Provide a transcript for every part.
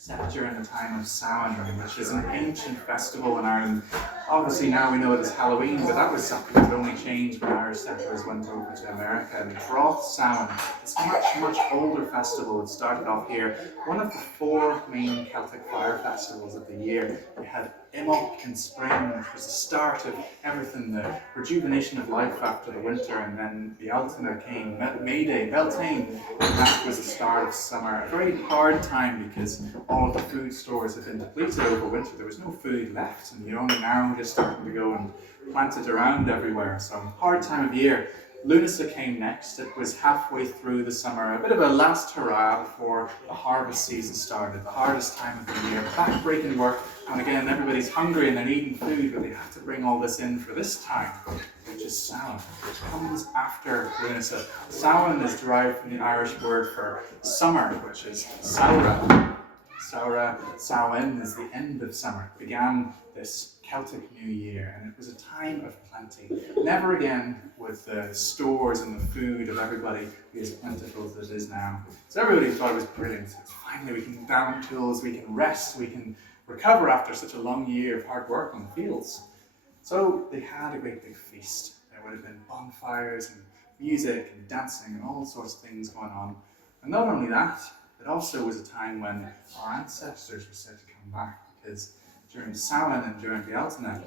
set during the time of Samhain, which is an ancient festival in Ireland. Obviously now we know it as Halloween, but that was something that only changed when Irish settlers went over to America and brought Samhain, this much older festival. It started off here, one of the 4 main Celtic fire festivals of the year. We had imbolc in spring, which was the start of everything, the rejuvenation of life after the winter, and then bealtaine came, May Day, beltane, and that was the start of summer. A very hard time because all of the food stores had been depleted over winter. There was no food left, and you're only now just starting to go and plant it around everywhere. So hard time of year. Lúnasa came next. It was halfway through the summer, a bit of a last hurrah before the harvest season started, the hardest time of the year, back-breaking work, and again everybody's hungry and they're needing food, but they have to bring all this in for this time, which is Samhain, which comes after Lúnasa. Samhain is derived from the Irish word for summer, which is saura. Samhain is the end of summer. It began this Celtic New Year, and it was a time of plenty. Never again would the stores and the food of everybody be as plentiful as it is now. So everybody thought it was brilliant. It's finally we can down tools, we can rest, we can recover after such a long year of hard work on the fields. So they had a great big feast. There would have been bonfires and music and dancing and all sorts of things going on. And not only that, it also was a time when our ancestors were said to come back, because during Samhain and during bealtaine,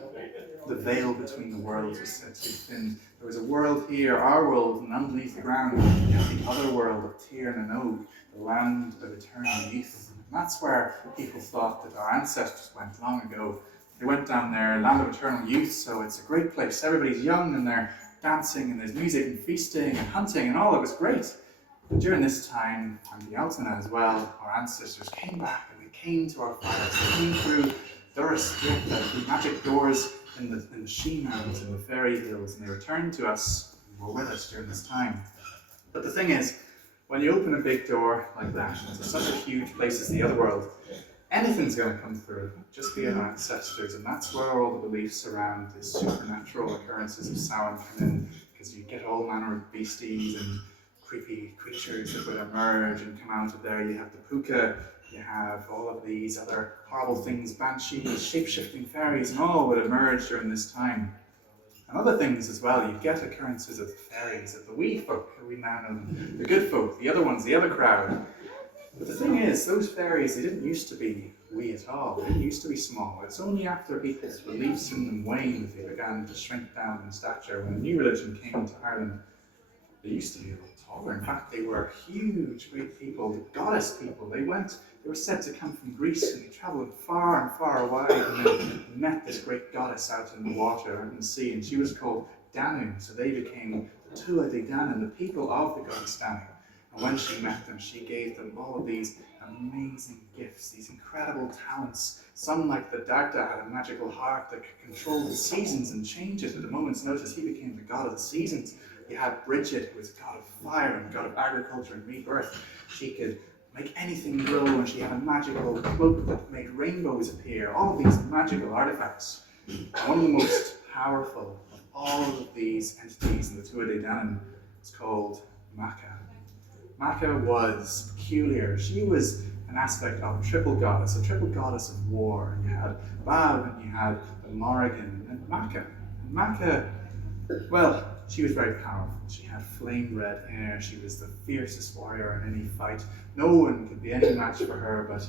the veil between the worlds was said to be thinned. There was a world here, our world, and underneath the ground, you have the other world of Tír na nÓg, the land of eternal youth. And that's where people thought that our ancestors went long ago. They went down there, land of eternal youth, so it's a great place. Everybody's young and they're dancing and there's music and feasting and hunting and all. It was great. But during this time, and bealtaine as well, our ancestors came back and they came to our fires. They came through the magic doors in the Shea Mounds and the fairy hills, and they returned to us and were with us during this time. But the thing is, when you open a big door like that into such a huge place as the other world, anything's going to come through, just be our ancestors, and that's where all the beliefs around the supernatural occurrences of Samhain come in, because you get all manner of beasties and creepy creatures that would emerge and come out of there. You have the púca, you have all of these other horrible things, banshees, shape-shifting fairies, and all would emerge during this time. And other things as well, you get occurrences of the fairies, of the wee folk, who we now know them, the good folk, the other ones, the other crowd. But the thing is, those fairies, they didn't used to be wee at all. They didn't used to be small. It's only after people's beliefs in them waned that they began to shrink down in stature. When a new religion came into Ireland, they used to be a lot taller. In fact, they were huge, great people, the goddess people. They were said to come from Greece, and they travelled far and far wide, and then met this great goddess out in the water, out in the sea, and she was called Danu. So they became the Tua de Danann, the people of the goddess Danu. And when she met them, she gave them all of these amazing gifts, these incredible talents. Some, like the Dagda, had a magical harp that could control the seasons and change it at a moment's notice. He became the god of the seasons. You had Bridget, who was god of fire and god of agriculture and rebirth. She could make anything grow, and she had a magical cloak that made rainbows appear. All of these magical artifacts. One of the most powerful of all of these entities in the Tua de Danann was called Macha. Macha was peculiar. She was an aspect of a triple goddess of war. You had Bab, and you had the Morrigan, and Macha. And Macha, well, she was very powerful. She had flame red hair. She was the fiercest warrior in any fight. No one could be any match for her, but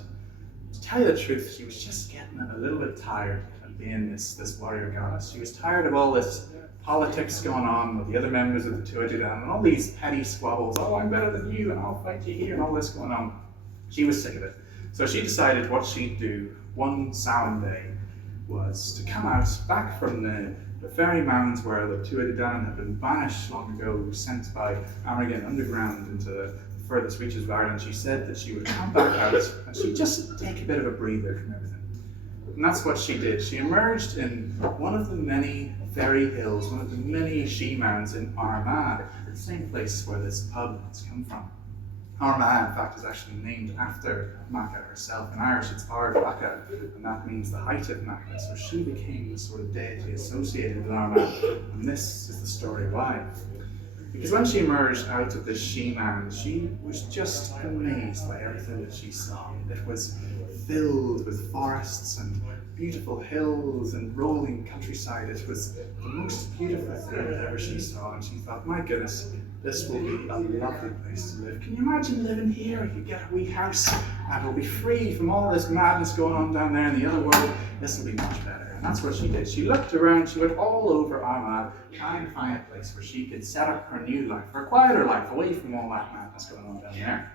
to tell you the truth, she was just getting a little bit tired of being this warrior goddess. She was tired of all this politics going on with the other members of the Tua de Danann and all these petty squabbles. Oh, I'm better than you, and I'll fight you here, and all this going on. She was sick of it. So she decided what she'd do one Samhain day was to come out back from the fairy mounds where the Tua de Danann had been banished long ago, sent by Armagh underground into the furthest reaches of Ireland. She said that she would come back out and she'd just take a bit of a breather from everything. And that's what she did. She emerged in one of the many fairy hills, one of the many she mounds in Armagh, the same place where this pub has come from. Armagh, in fact, is actually named after Macha herself. In Irish, it's ardmhacha, and that means the height of Macha. So she became the sort of deity associated with Armagh, and this is the story why. Because when she emerged out of this she mound, she was just amazed by everything that she saw. It was filled with forests and beautiful hills and rolling countryside. It was the most beautiful thing that ever she saw, and she thought, my goodness, this will be a lovely place to live. Can you imagine living here? You get a wee house and we'll be free from all this madness going on down there in the other world. This will be much better. And that's what she did. She looked around, she went all over Armagh, trying to find a place where she could set up her new life, her quieter life, away from all that madness going on down there.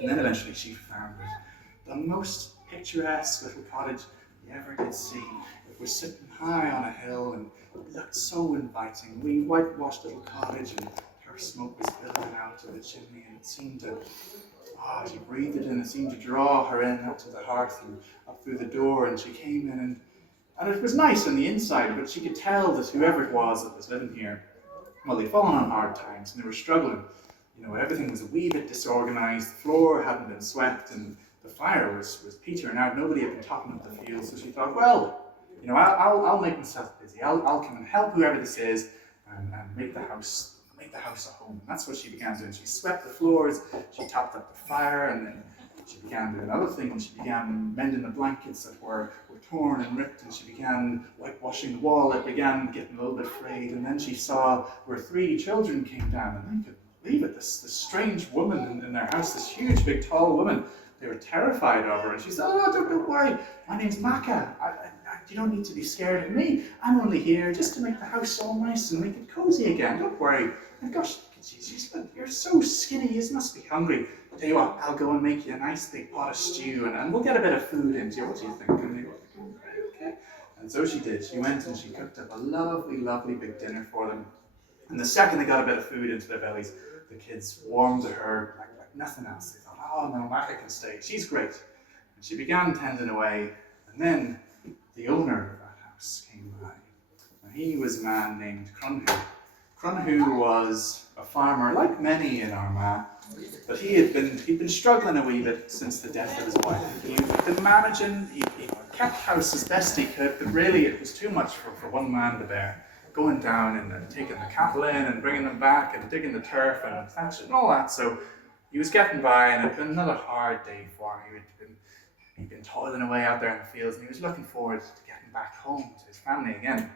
And then eventually she found it. The most picturesque little cottage you ever did see. It was sitting high on a hill and it looked so inviting. We whitewashed little cottage and her smoke was billowing out of the chimney, and it seemed to, she breathed it in, it seemed to draw her in up to the hearth and up through the door, and she came in and it was nice on the inside, but she could tell that whoever it was that was living here, well, they'd fallen on hard times and they were struggling. You know, everything was a wee bit disorganized, the floor hadn't been swept, and the fire was petering out. Nobody had been topping up the field, so she thought, well, you know, I'll make myself busy. I'll come and help whoever this is and make the house a home. And that's what she began doing. She swept the floors, she topped up the fire, and then she began doing other things. She began mending the blankets that were torn and ripped, and she began whitewashing the wall. It began getting a little bit frayed, and then she saw where 3 children came down, and they couldn't believe it. This strange woman in their house, this huge, big, tall woman. They were terrified of her, and she said, oh, don't worry, my name's Macha. You don't need to be scared of me. I'm only here just to make the house all nice and make it cozy again. Don't worry. And gosh, she said, you're so skinny, you must be hungry. Tell you what, I'll go and make you a nice big pot of stew, and we'll get a bit of food into you. What do you think? And they were like, okay. And so she did. She went and she cooked up a lovely, lovely big dinner for them. And the second they got a bit of food into their bellies, the kids warmed to her like nothing else. They thought, oh, no, Macha can stay. She's great. And she began tending away. And then the owner of that house came by. Now, he was a man named Crunnchu. Crunnchu was a farmer, like many in Armagh, but he'd been struggling a wee bit since the death of his wife. He'd been managing, he kept house as best he could, but really it was too much for one man to bear. Going down and taking the cattle in and bringing them back and digging the turf and thatching and all that. So he was getting by, and it had been another hard day for him. He'd been toiling away out there in the fields, and he was looking forward to getting back home to his family again.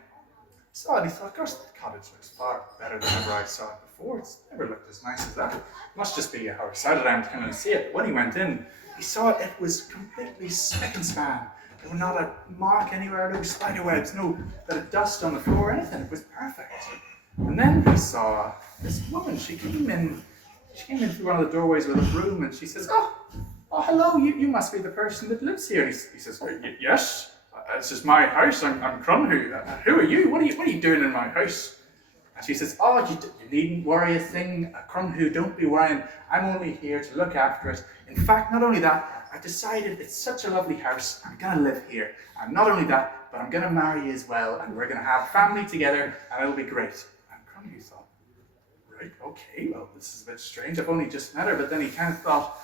He saw it, he thought, gosh, the cottage looks far better than ever I saw it before. It's never looked as nice as that. It must just be how excited I am to come and see it. But when he went in, he saw it was completely spick and span. There was not a mark anywhere, no spider webs, no bit of dust on the floor, anything. It was perfect. And then he saw this woman. She came in through one of the doorways with a broom, and she says, oh, hello, you must be the person that lives here. And he says, yes, it's just my house. I'm Crunnchu. Who are you? What are you doing in my house? And she says, oh, you needn't worry a thing, Crunnchu, don't be worrying. I'm only here to look after it. In fact, not only that, I decided it's such a lovely house, I'm going to live here. And not only that, but I'm going to marry you as well, and we're going to have family together, and it'll be great. And Crunnchu thought, right, okay, well, this is a bit strange. I've only just met her. But then he kind of thought,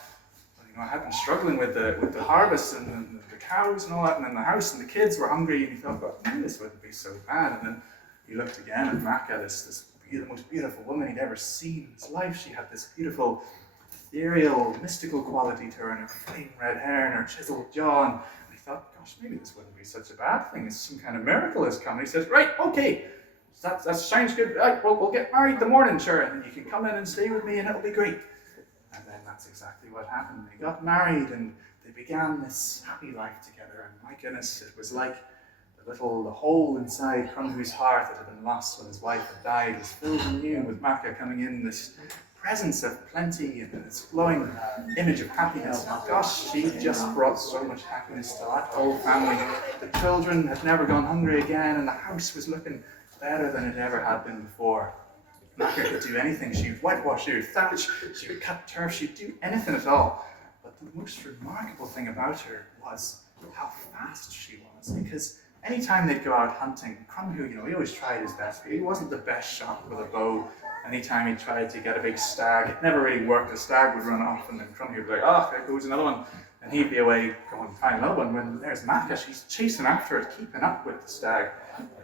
well, you know, I had been struggling with the harvest and the cows and all that, and then the house and the kids were hungry, and he thought, well, maybe this wouldn't be so bad. And then he looked again at Macha, the most beautiful woman he'd ever seen in his life. She had this beautiful, ethereal, mystical quality to her, and her flame red hair and her chiseled jaw. And he thought, gosh, maybe this wouldn't be such a bad thing. It's some kind of miracle has come. And he says, right, okay, that sounds good. Right, we'll get married the morning, sure, and then you can come in and stay with me, and it'll be great. And then that's exactly what happened. They got married, and they began this happy life together. And my goodness, it was like the hole inside Crunnchu's heart that had been lost when his wife had died was filled anew with Macha coming in, this presence of plenty and this glowing image of happiness. And gosh, she just brought so much happiness to that whole family. The children had never gone hungry again, and the house was looking better than it ever had been before. Macha could do anything. She would whitewash, she would thatch, she would cut turf, she'd do anything at all. But the most remarkable thing about her was how fast she was, because anytime they'd go out hunting, Crunnchu, he always tried his best, but he wasn't the best shot with a bow. Anytime he tried to get a big stag, it never really worked. The stag would run off, and then Crunnchu would be like, oh, there goes another one. And he'd be away going to find another one. When there's Macha, she's chasing after it, keeping up with the stag.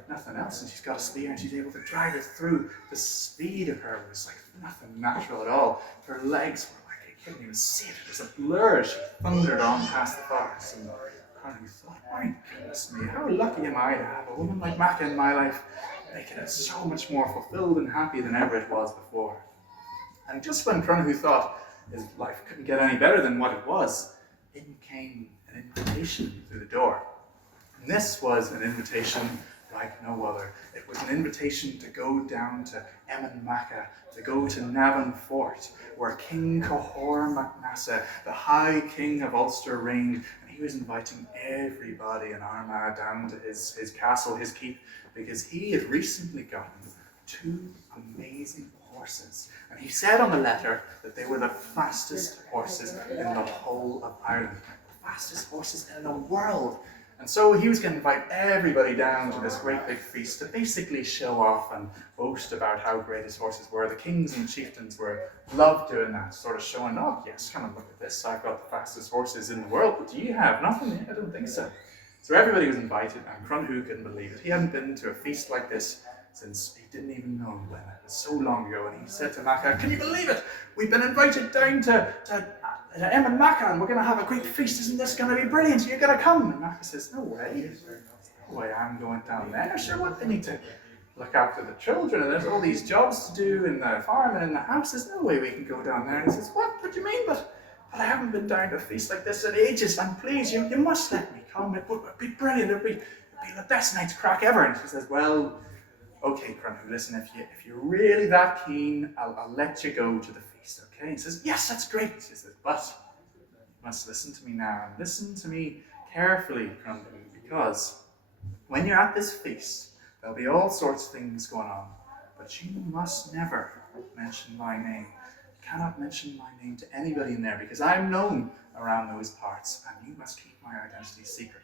Nothing else, and she's got a spear, and she's able to drive it through. The speed of her was like nothing natural at all. Her legs were like couldn't even see it. It was a blur as she thundered on past the forest. And Crunnchu thought, my goodness me, how lucky am I to have a woman like Macha in my life, making it so much more fulfilled and happy than ever it was before. And just when Crunnchu thought his life couldn't get any better than what it was, in came an invitation through the door. And this was an invitation like no other. It was an invitation to go down to emainmacha, to go to Navanfort, where King McCusker's, the High King of Ulster, reigned, and he was inviting everybody in Armagh down to his castle, his keep, because he had recently gotten 2 amazing horses. And he said on the letter that they were the fastest horses in the whole of Ireland, the fastest horses in the world. And so he was going to invite everybody down to this great big feast to basically show off and boast about how great his horses were. The kings and chieftains loved doing that, sort of showing, oh yes, come and look at this, I've got the fastest horses in the world, but do you have nothing? I don't think so. So everybody was invited, and Crunnchu couldn't believe it. He hadn't been to a feast like this since he didn't even know when. It was so long ago, and he said to Macha, can you believe it? We've been invited down to emainmacha, and we're going to have a great feast. Isn't this going to be brilliant? You're going to come? And Macha says, no way. No way I'm going down there. Sure, what? They need to look after the children, and there's all these jobs to do in the farm and in the house. There's no way we can go down there. And he says, what do you mean? But I haven't been down to a feast like this in ages, and please, you must let me come. It would be brilliant. It'd be the best night's crack ever. And she says, well, okay, Crunnchu, listen, if you're really that keen, I'll let you go to the feast, okay? He says, yes, that's great. She says, but you must listen to me now, and listen to me carefully, Crunnchu, because when you're at this feast, there'll be all sorts of things going on, but you must never mention my name. You cannot mention my name to anybody in there, because I'm known around those parts, and you must keep my identity secret.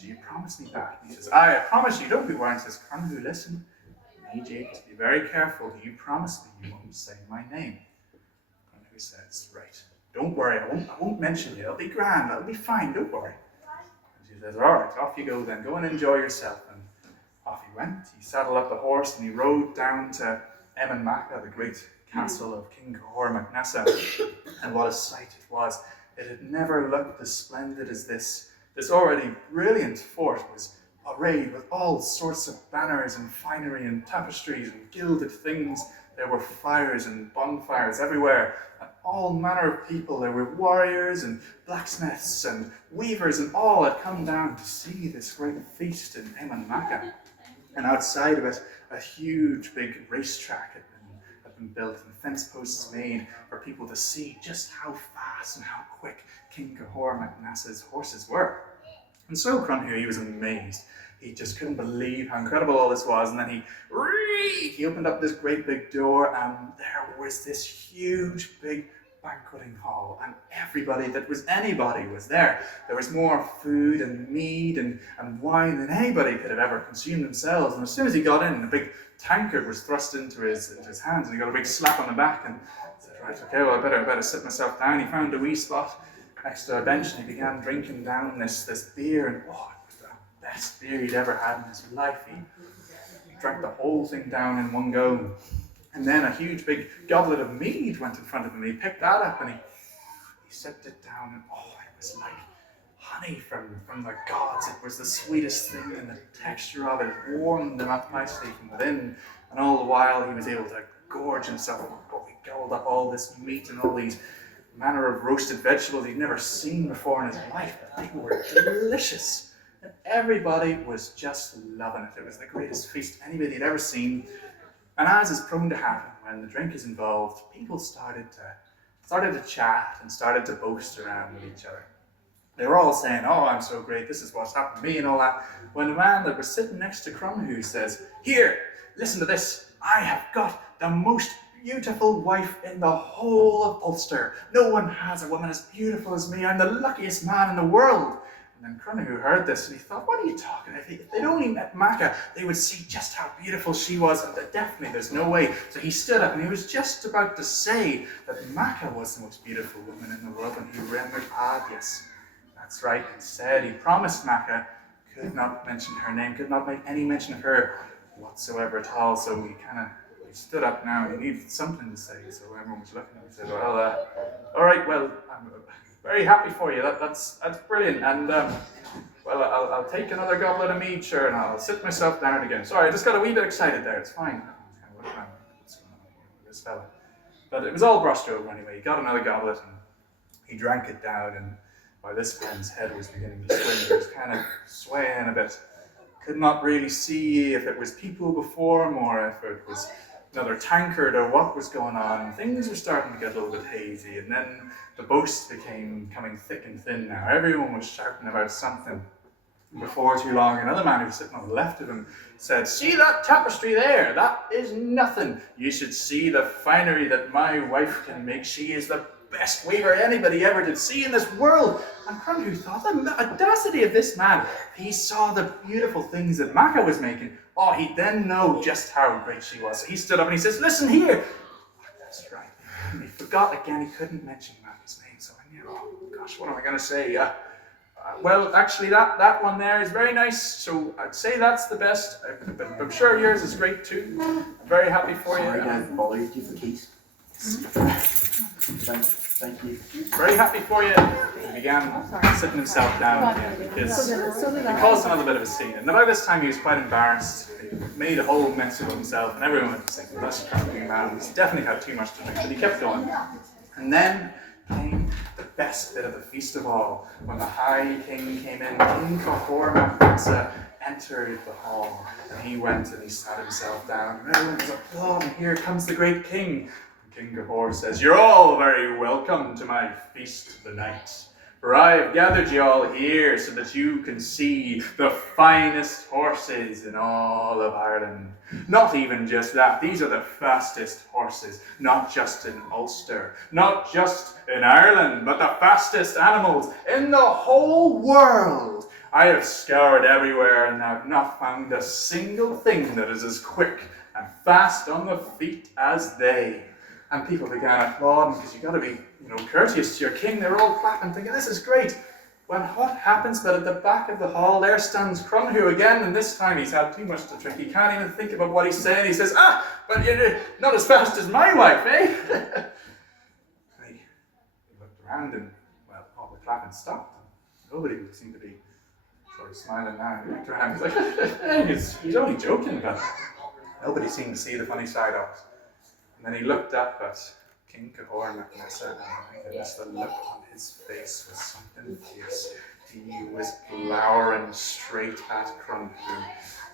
Do you promise me that? And he says, I promise you, don't be worried. He says, Crunnchu, listen, you need to be very careful. Do you promise me you won't say my name? Crunnchu says, right, don't worry, I won't mention you. It'll be grand, it'll be fine, don't worry. And she says, all right, off you go then, go and enjoy yourself. And off he went. He saddled up the horse and he rode down to emainmacha, the great castle of King McCusker's. And what a sight it was. It had never looked as splendid as this. This already brilliant fort was arrayed with all sorts of banners and finery and tapestries and gilded things. There were fires and bonfires everywhere, and all manner of people. There were warriors and blacksmiths and weavers, and all had come down to see this great feast in emainmacha. And outside of it, a huge big racetrack had been built, and fence posts made for people to see just how fast and how quick King McCusker's horses were. And so Crunnchu, he was amazed. He just couldn't believe how incredible all this was. And then he opened up this great big door, and there was this huge big banqueting hall, and everybody that was anybody was there. There was more food and mead and wine than anybody could have ever consumed themselves. And as soon as he got in, a big tankard was thrust into his hands, and he got a big slap on the back and said, right, okay, well, I better sit myself down. He found a wee spot next to a bench, and he began drinking down this beer, and it was the best beer he'd ever had in his life. He drank the whole thing down in one go. And then a huge big goblet of mead went in front of him. He picked that up and he sipped it down, and it was like honey from the gods. It was the sweetest thing, and the texture of it warmed him up nicely from within. And all the while he was able to gorge himself. He gobbled up all this meat and all these manner of roasted vegetables he'd never seen before in his life. They were delicious. And everybody was just loving it. It was the greatest feast anybody had ever seen. And as is prone to happen when the drink is involved, people started to chat and started to boast around with each other. They were all saying, oh, I'm so great, this is what's happened to me and all that. When a man that was sitting next to Crunnchu says, here, listen to this, I have got the most beautiful wife in the whole of Ulster. No one has a woman as beautiful as me. I'm the luckiest man in the world. And then Crunnchu heard this and he thought, what are you talking about? If they'd only met Macha, they would see just how beautiful she was, and definitely there's no way. So he stood up and he was just about to say that Macha was the most beautiful woman in the world, and he remembered, yes, that's right. Instead, he promised Macha could not mention her name, could not make any mention of her whatsoever at all. So he kind of he stood up now and he needed something to say, so everyone was looking at him and said, well, all right, well, I'm very happy for you, that's brilliant, and well, I'll take another goblet of mead, sure, and I'll sit myself down again. Sorry, I just got a wee bit excited there, it's fine. What's going on here with this fella? But it was all brushed over anyway. He got another goblet and he drank it down, and by this man's head was beginning to swing. He was kind of swaying a bit. Could not really see if it was people before him or if it was another tankard or what was going on. Things were starting to get a little bit hazy, and then the boast became coming thick and thin now. Everyone was shouting about something. Before too long, another man who was sitting on the left of him said, "See that tapestry there? That is nothing. You should see the finery that my wife can make. She is the best weaver anybody ever did see in this world." And Crunnchu thought, the audacity of this man. He saw the beautiful things that Macha was making. Oh, he'd then know just how great she was. So he stood up and he says, "Listen here." Oh, that's right. And he forgot again, he couldn't mention Macha's name. So I knew, oh gosh, what am I going to say? Well, actually, that one there is very nice, so I'd say that's the best. But I'm sure yours is great too. I'm very happy for you. Sorry, I've bothered you for keys. Thank you. Very happy for you. He began sitting himself down again because it caused another bit of a scene. And by this time he was quite embarrassed. He made a whole mess of himself, and everyone was thinking, well, that's a crappy man. He's definitely had too much to drink, but he kept going. And then came the best bit of the feast of all, when the High King came in. King Macha entered the hall, and he went and he sat himself down, and everyone was applauding. Here comes the great king. And King Cahor says, "You're all very welcome to my feast of the night, for I have gathered you all here so that you can see the finest horses in all of Ireland. Not even just that, these are the fastest horses, not just in Ulster, not just in Ireland, but the fastest animals in the whole world. I have scoured everywhere and have not found a single thing that is as quick and fast on the feet as they." And people began applauding because you've got to be, courteous to your king. They were all clapping, thinking, this is great. When what happens but at the back of the hall, there stands Crunnchu again, and this time he's had too much to drink. He can't even think about what he's saying. He says, but you're not as fast as my wife, eh? He looked around and, well, all the clapping stopped. Nobody seemed to be sort of smiling now. He looked around, he's like, he's only joking, but nobody seemed to see the funny side of it. And then he looked up at King Cahor MacNessa, and my goodness, the look on his face was something fierce. He was glowering straight at Crunnchu,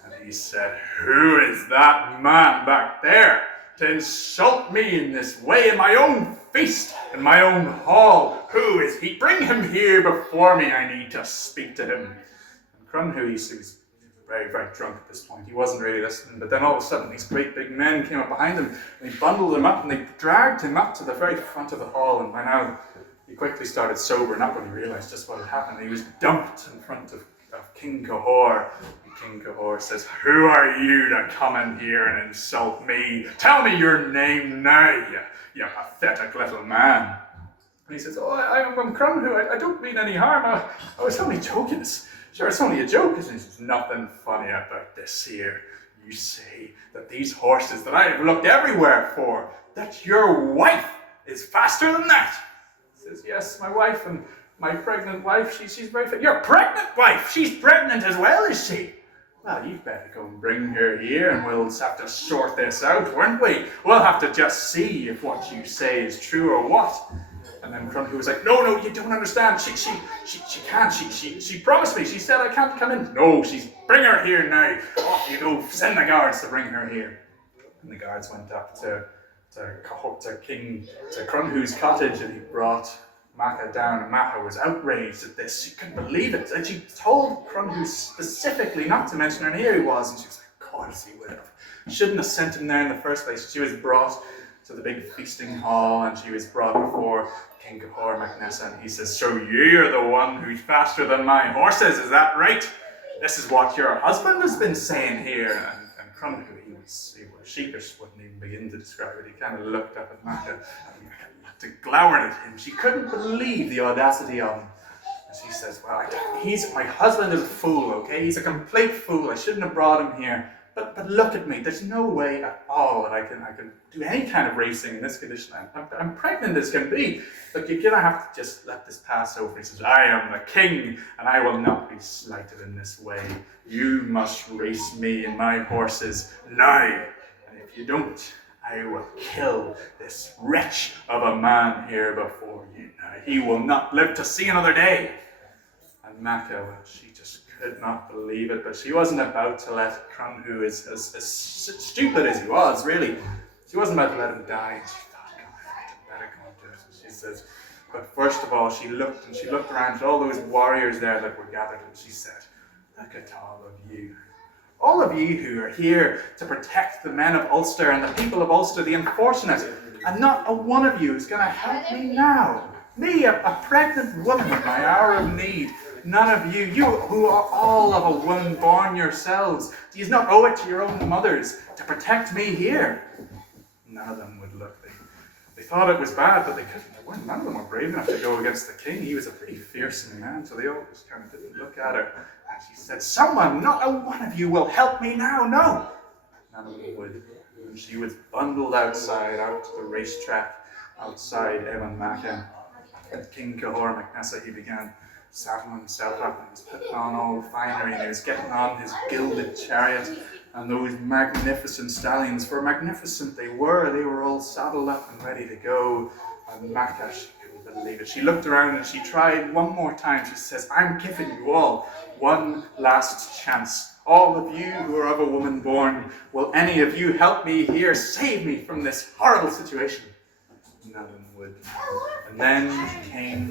and he said, "Who is that man back there to insult me in this way in my own feast, in my own hall? Who is he? Bring him here before me, I need to speak to him." And Crunnchu, he was very, very drunk at this point. He wasn't really listening, but then all of a sudden these great big men came up behind him, and they bundled him up, and they dragged him up to the very front of the hall, and by now he quickly started sobering up when he realized just what had happened. He was dumped in front of King Cahor. And King Cahor says, "Who are you to come in here and insult me? Tell me your name now, you pathetic little man." And he says, I'm Crunnchu. I don't mean any harm. I was only joking. Sure, it's only a joke. There's nothing funny about this here. You say that these horses that I have looked everywhere for, that your wife is faster than that." He says, "Yes, my wife, and my pregnant wife, she's very fit." "Your pregnant wife? She's pregnant as well, is she? Well, you'd better go and bring her here, and we'll have to sort this out, won't we? We'll have to just see if what you say is true or what." And then Crunnchu was like, no, you don't understand. She can't. She promised me. She said I can't come in. No, bring her here now. Off you go. Send the guards to bring her here. And the guards went up to Crunnchu's cottage, and he brought Macha down. And Macha was outraged at this. She couldn't believe it. And she told Crunnchu specifically not to mention her, and here he was. And she was like, of course he would have. Shouldn't have sent him there in the first place. She was brought to the big feasting hall, and she was brought before King Cahor MacNessa, and he says, "So you're the one who's faster than my horses, is that right? This is what your husband has been saying here." And Crunnchu, he was sheepish, wouldn't even begin to describe it. He kind of looked up at Macha, and Macha glowered at him. She couldn't believe the audacity of him. And she says, "Well, my husband is a fool, okay? He's a complete fool. I shouldn't have brought him here. But look at me. There's no way at all that I can do any kind of racing in this condition. I'm pregnant as can be. Look, you're gonna have to just let this pass over. He says, I am the king, and I will not be slighted in this way. You must race me and my horses now. And if you don't, I will kill this wretch of a man here before you. Now, he will not live to see another day. And Macha, well, she just could not believe it, but she wasn't about to let Crunnchu, as stupid as he was, really, she wasn't about to let him die. And she thought, God, I better go and do it. And she says, but first of all, she looked around at all those warriors there that were gathered, and she said, look at all of you who are here to protect the men of Ulster and the people of Ulster, the unfortunate, and not a one of you is going to help me now. Me, a pregnant woman in my hour of need. None of you who are all of a woman born yourselves, do you not owe it to your own mothers to protect me here? None of them would look. They thought it was bad, but they couldn't. None of them were brave enough to go against the king. He was a pretty fearsome man, so they all just kind of didn't look at her. And she said, someone, not a one of you will help me now, no. None of them would. And she was bundled outside, out to the racetrack, outside emainmacha. And King Cahor MacNessa, he began saddling himself up, and he was putting on all the finery, and he was getting on his gilded chariot, and those magnificent stallions, for magnificent they were all saddled up and ready to go. And Macha, she couldn't believe it. She looked around and she tried one more time. She says, I'm giving you all one last chance. All of you who are of a woman born, will any of you help me here, save me from this horrible situation? None of them would. And then came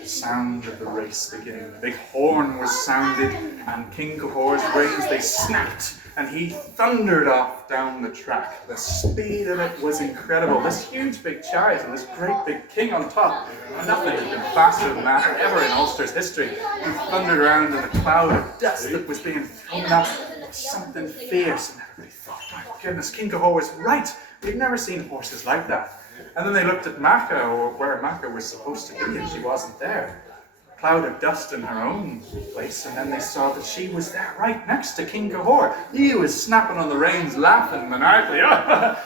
the sound of the race beginning. The big horn was sounded, and King Cahor's reins, they snapped, and he thundered off down the track. The speed of it was incredible. This huge big chariot and this great big king on top. Nothing had been faster than that ever in Ulster's history. He thundered around in a cloud of dust that was being thrown up. Something fierce, and everybody thought, my goodness, King Cahor was right. We've never seen horses like that. And then they looked at Macha, or where Macha was supposed to be, and she wasn't there. A cloud of dust in her own place, and then they saw that she was there right next to King Cahor. He was snapping on the reins, laughing maniacally.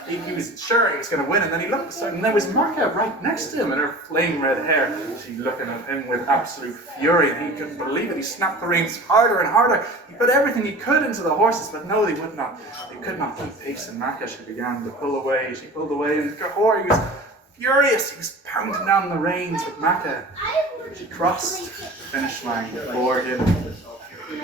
He was sure he was going to win, and then he looked aside, and there was Macha right next to him in her flame red hair. She looking at him with absolute fury, and he couldn't believe it. He snapped the reins harder and harder. He put everything he could into the horses, but no, they would not. They could not keep pace, and Macha, she began to pull away. She pulled away, and Cahor, he was furious. He was pounding down the reins with Macha. She crossed the finish line before him.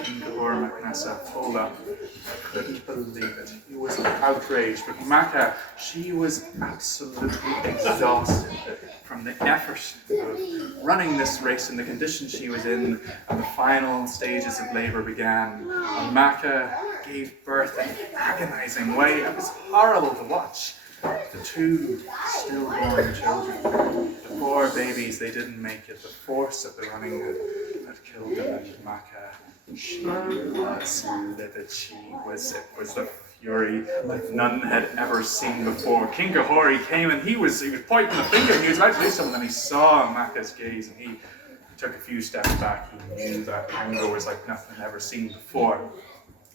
King Cahor MacNessa pulled up. I couldn't believe it. He was outraged. But Macha, she was absolutely exhausted from the effort of running this race in the condition she was in, and the final stages of labour began. And Macha gave birth in an agonising way. It was horrible to watch. The two stillborn children, the poor babies, they didn't make it. The force of the running had killed them, and Macha, she was livid. It was the fury that none had ever seen before. King Cahor, he came and he was pointing the finger, and he was about to do something, and he saw Macha's gaze, and he took a few steps back. He knew that anger was like nothing ever seen before.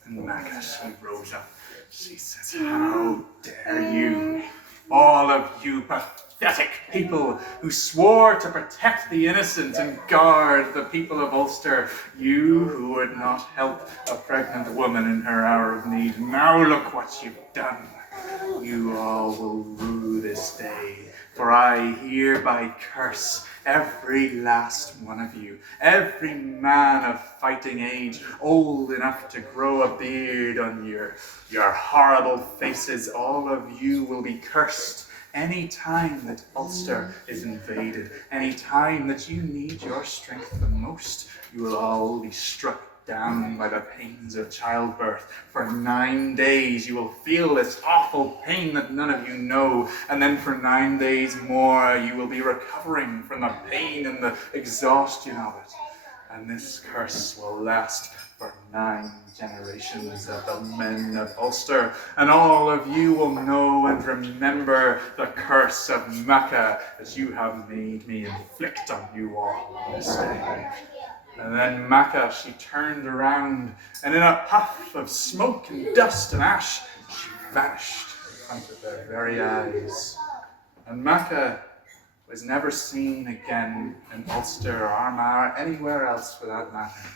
And Macha, she rose up. She says, how dare you, all of you pathetic people who swore to protect the innocent and guard the people of Ulster, you who would not help a pregnant woman in her hour of need. Now look what you've done. You all will rue this day, for I hereby curse every last one of you, every man of fighting age, old enough to grow a beard on your horrible faces. All of you will be cursed any time that Ulster is invaded, any time that you need your strength the most. You will all be struck down by the pains of childbirth. For 9 days you will feel this awful pain that none of you know, and then for 9 days more you will be recovering from the pain and the exhaustion of it. And this curse will last for 9 generations of the men of Ulster, and all of you will know and remember the curse of Macha that you have made me inflict on you all this day. And then Macha, she turned around, and in a puff of smoke and dust and ash, she vanished in front of their very eyes. And Macha was never seen again in Ulster or Armagh or anywhere else for that matter.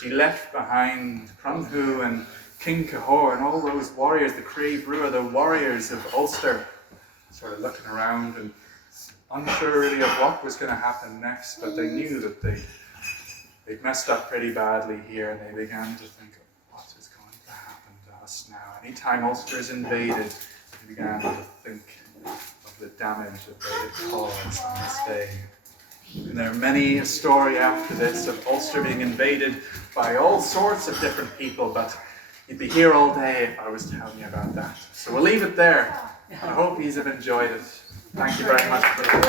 She left behind Crunnchu and King Cahor and all those warriors, the Crave Rua, the warriors of Ulster, sort of looking around and unsure really of what was going to happen next, but they knew that they'd messed up pretty badly here, and they began to think, what is going to happen to us now? Anytime Ulster is invaded, they began to think of the damage that they had caused on this day. And there are many a story after this of Ulster being invaded by all sorts of different people, but you'd be here all day if I was telling you about that. So we'll leave it there. I hope you have enjoyed it. Thank you very much for listening.